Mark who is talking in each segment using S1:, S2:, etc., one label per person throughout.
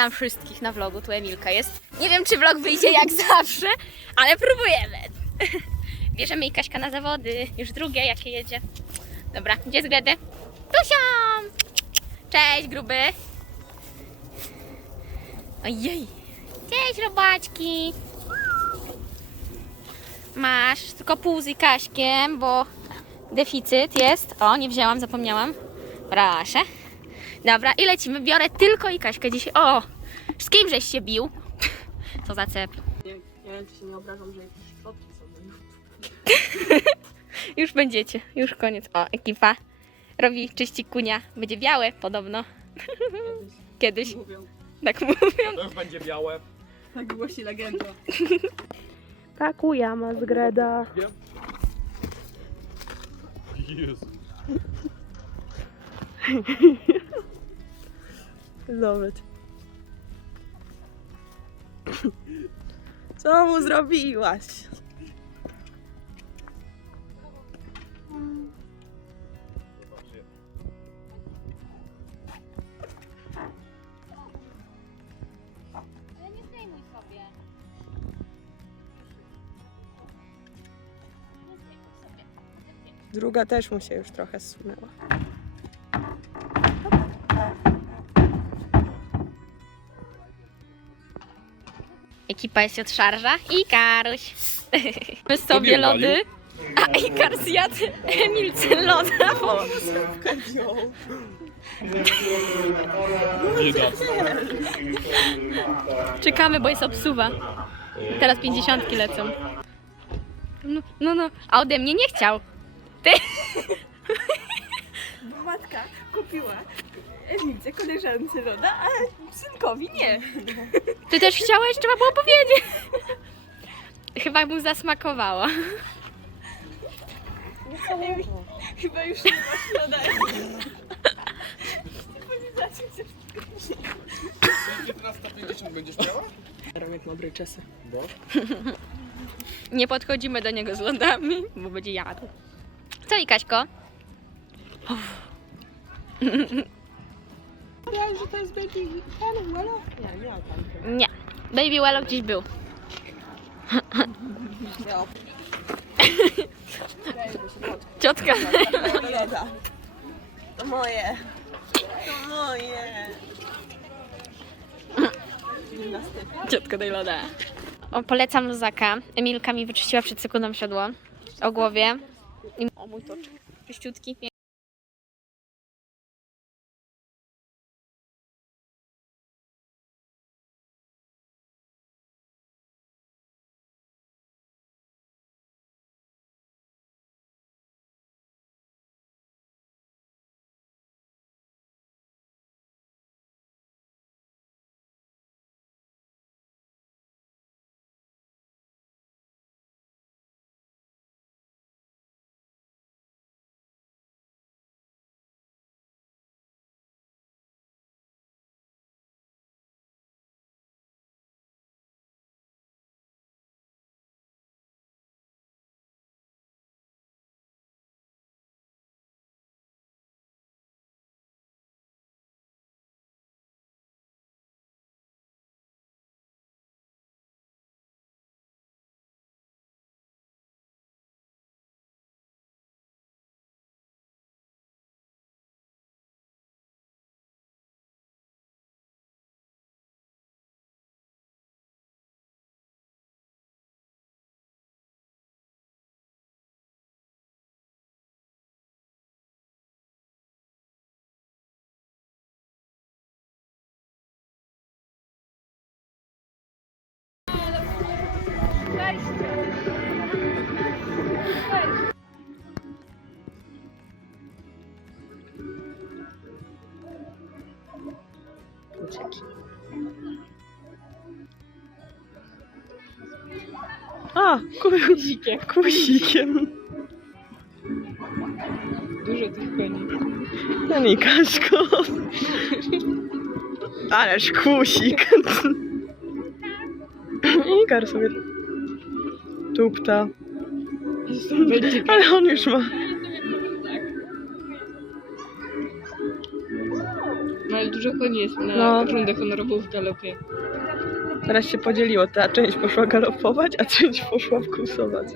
S1: Witam wszystkich na vlogu, tu Emilka jest. Nie wiem, czy vlog wyjdzie jak zawsze, ale próbujemy. Bierzemy i Kaśka na zawody. Już drugie, jakie jedzie. Dobra, gdzie jest? Tusiam! Cześć, gruby. Ojej. Cześć, robaczki. Masz tylko pół z Kaśkiem, bo deficyt jest. O, nie wzięłam, zapomniałam. Proszę. Dobra, i lecimy. Biorę tylko i Kaśkę dzisiaj. O! Z kim żeś się bił? Co za cep.
S2: Nie, nie wiem, czy się nie obrażam, że jakieś są.
S1: Już będziecie. Już koniec. O, ekipa. Robi czyści kunia. Będzie białe podobno. Kiedyś.
S2: Mówią.
S1: Tak mówią.
S3: To już będzie białe.
S2: Tak głosi legenda.
S4: Takujama z Greda.
S3: Jezu.
S4: Zobacz. Co mu zrobiłaś?
S1: Ale nie zdejmuj sobie.
S4: Druga też mu się już trochę zsunęła.
S1: Ekipa jest od szarża i Karuś. My sobie lody. A Ikar zjadł Emilce loda, bo czekamy, bo jest obsuwa. Teraz pięćdziesiątki lecą. No, no, no, a ode mnie nie chciał. Ty,
S2: Matka kupiła Emilce koleżance loda, a synkowi nie.
S1: ty też chciałeś, trzeba było powiedzieć. Chyba mu zasmakowało.
S2: Chyba już nie masz. Symbolizacja coś
S3: 150 będziesz miała?
S2: jak dobry czasy.
S3: No.
S1: Nie podchodzimy do niego z lodami, bo będzie jadł. Co i Kaśko?
S2: Że to jest baby ale... Nie, nie, tam.
S1: Nie. Baby Wello gdzieś był. Ciotka.
S2: To moje. To moje.
S1: Ciotka daj loda. O, polecam luzaka. Emilka mi wyczyściła przed sekundą siodło o głowie. I... O mój toczek. Czyściutki.
S4: A, kuzikiem. Kuzikiem.
S2: Dużo tych koni.
S4: No nie, Kaśko. Ależ kusik. Ikar sobie tupta. Ale on już ma.
S2: No ale dużo koni jest na
S4: No.
S2: rundę honorową w galopie.
S4: Teraz się podzieliło. Ta część poszła galopować, a część poszła wkusować.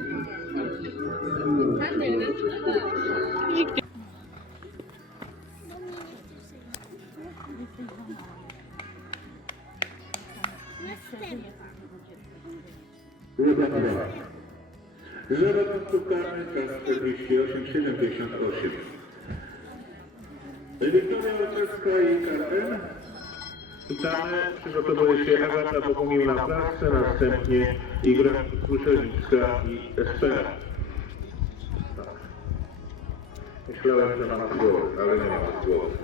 S5: Zero punktów karnych za 48, 78. Wiktoria Olszewska i Karten. Witamy. Przygotowuje się Agata Bogumiła Prasce, następnie Igra Kuszenicka i Estera. Tak. Myślałem, że mam głos, ale nie mam głosu.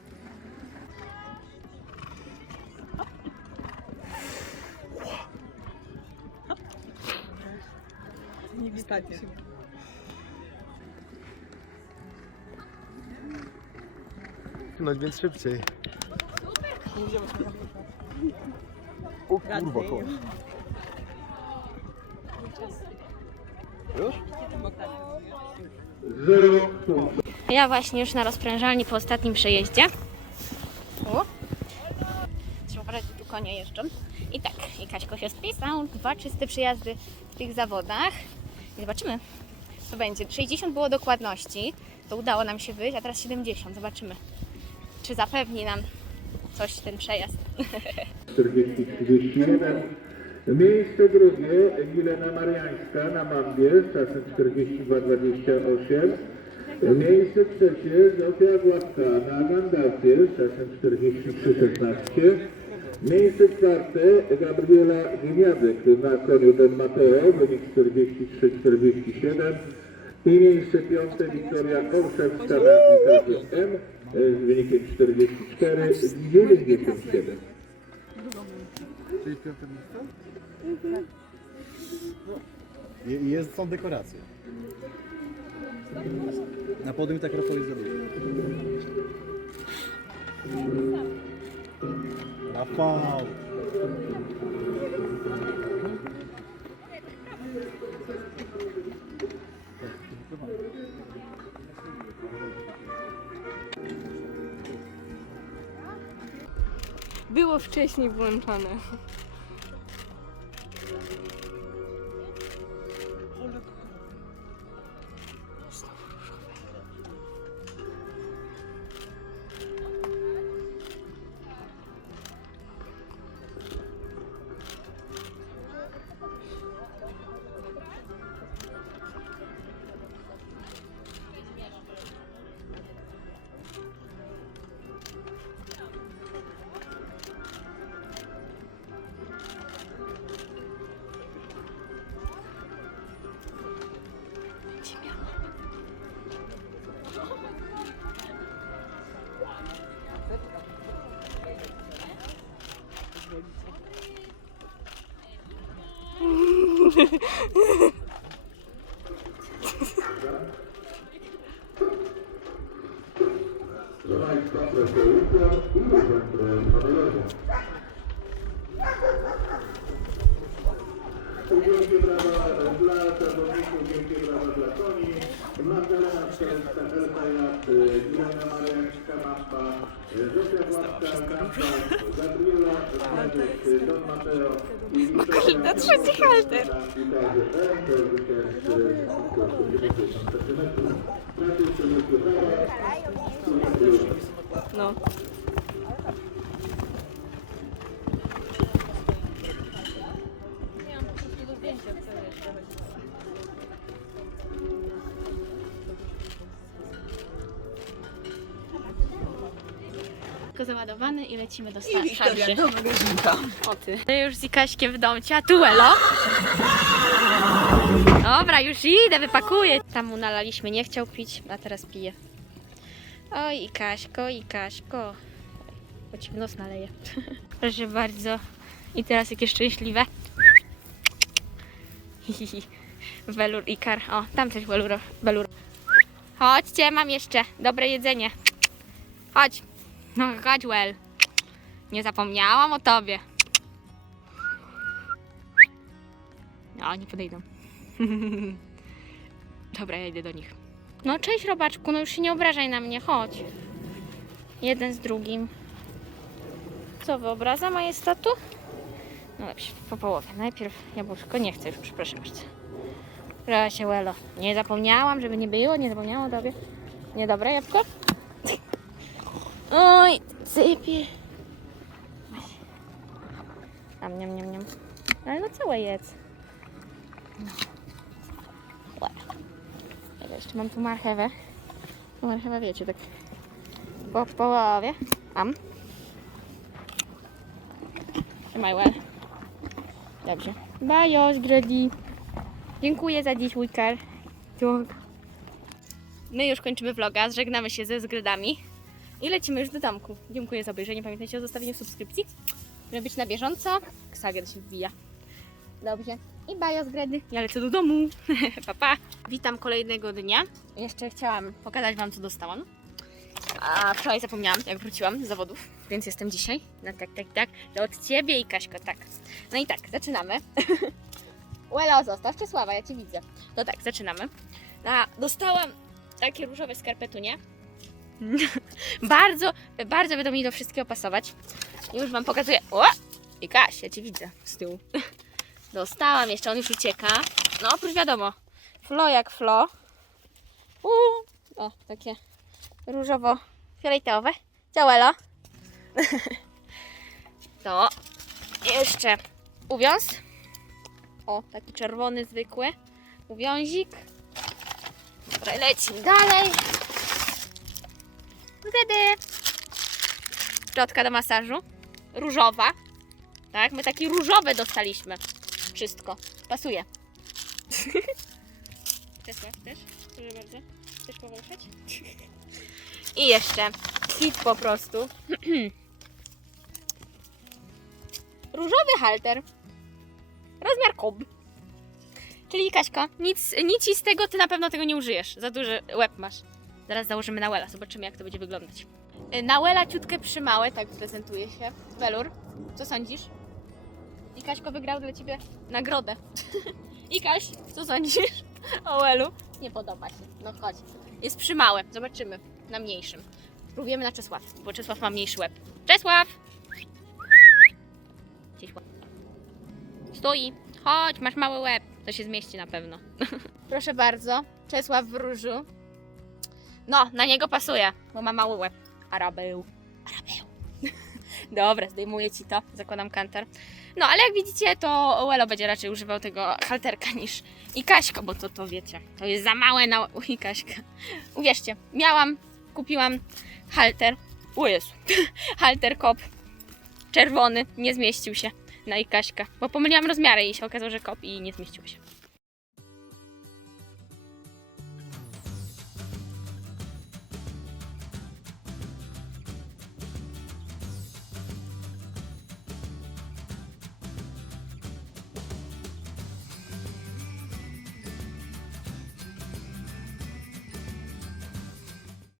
S4: wstacie.
S6: No więc szybciej. O kurwa, koło. Już?
S5: Zero.
S1: Ja właśnie już na rozprężalni po ostatnim przejeździe. O. Trzeba uważać, że tu konie jeżdżą. I tak, i Kaśko się spisał. Dwa czyste przyjazdy w tych zawodach. Zobaczymy, co będzie. 60 było dokładności, to udało nam się wyjść, a teraz 70. Zobaczymy, czy zapewni nam coś ten przejazd.
S5: 40-31. Miejsce drugie Milena Mariańska na Mambie z czasem 42-28. Miejsce trzecie Zofia Gładka na Gandalfie czasem 43-16. Miejsce czwarte Gabriela Gniadek na koniu Den Mateo, wynik 43-47. I miejsce piąte Wiktoria Olszewska na Wiktorze M z wynikiem 44-97.
S6: Czyli piąte miejsce? I jest, są dekoracje. Na podium tak dużo. Rafał!
S2: Było wcześniej włączone.
S5: Wielkie brawa dla zawodników, wielkie brawa dla koni. Magdalena Strzelska, Elka Jat, Milena Mariańska, Mapa, Zofia Władka, Kampa, Gabriela Gniadek, Don Mateo i
S1: Na trzeci halter.
S5: Witarzy
S1: Wszystko załadowane i lecimy do
S2: I Wiktoria do bagażnika.
S1: O ty. My już z Ikaśkiem w domcie, a tu Elo. Dobra, już idę, wypakuję. Tam mu nalaliśmy, nie chciał pić, a teraz pije. Oj, Ikaśko, Ikaśko. Bo ci w nos naleje. Proszę bardzo. I teraz jakie szczęśliwe. Welur Ikar. O, tam coś welur. welur. Chodźcie, mam jeszcze dobre jedzenie. Chodź. No, chodź, Well. Nie zapomniałam o tobie. No, nie podejdą. Dobra, ja idę do nich. No, cześć, robaczku, no już się nie obrażaj na mnie, chodź. Jeden z drugim. Co, wyobraza majestatu? No dobrze, po połowie. Najpierw jabłuszko, nie chcę już, przepraszam bardzo. Proszę, Łelo. Nie zapomniałam, żeby nie było, nie zapomniałam o tobie. Niedobre jabłko? Oj, sypie. Am, niam, niam, niam. Ale no całe jedz. No. Ja jeszcze mam tu marchewę. Marchewa wiecie, tak po połowie. Am. Trzymaj. Dobrze. Bajos, Gredi. Dziękuję za dziś. Tak. My już kończymy vloga, żegnamy się ze zgredami i lecimy już do domku. Dziękuję za obejrzenie. Pamiętajcie o zostawieniu subskrypcji, żeby być na bieżąco. Ksager się wbija. Dobrze. I bajo z gredy. Ja lecę do domu. pa, pa. Witam kolejnego dnia. Jeszcze chciałam pokazać Wam, co dostałam. A wczoraj zapomniałam, jak wróciłam z zawodów, więc jestem dzisiaj. No tak, tak, tak. To od Ciebie i Kaśko, tak. No i tak, zaczynamy. Uela, zostaw Czesława, ja Cię widzę. No tak, zaczynamy. A, dostałam takie różowe skarpetunie. Bardzo, bardzo będą mi do wszystkiego pasować. Już Wam pokazuję. O! I Kaś, ja Cię widzę z tyłu. Dostałam jeszcze, on już ucieka. No oprócz wiadomo, flo jak flo. Uuu, o, takie różowo-fioletowe. Ciałelo. to jeszcze uwiąz. O, taki czerwony, zwykły uwiązik. Dobra, lecimy dalej. Wtedy szczotka do masażu. Różowa. Tak, my taki różowy dostaliśmy. Wszystko. Pasuje. Czesław też? Proszę bardzo. Chcesz powąchać? I jeszcze hit po prostu. Różowy halter. Rozmiar kub. Czyli Kaśko, nic, nic z tego, ty na pewno tego nie użyjesz. Za duży łeb masz. Zaraz założymy na Wella, zobaczymy jak to będzie wyglądać. Y, Na Wella ciutkę przymałe, tak prezentuje się. Welur, co sądzisz? I Kaśko wygrał dla ciebie nagrodę. I Kaś, co sądzisz o Wellu? Nie podoba się. No chodź. Jest przymałe, zobaczymy na mniejszym. Spróbujemy na Czesław, bo Czesław ma mniejszy łeb. Czesław! Stoi. Chodź, masz mały łeb. To się zmieści na pewno. Proszę bardzo, Czesław w różu. No, na niego pasuje, bo ma mały łeb. Arabeł. Arabeł. Dobra, zdejmuję ci to, zakładam kanter. No, ale jak widzicie, to Łelo będzie raczej używał tego halterka niż i Kaśka, bo to, to wiecie, to jest za małe na i Kaśka. Uwierzcie, miałam, kupiłam halter. O Jezu. halter kop czerwony, nie zmieścił się na Ikaśka, bo pomyliłam rozmiary i się okazało, że kop i nie zmieścił się.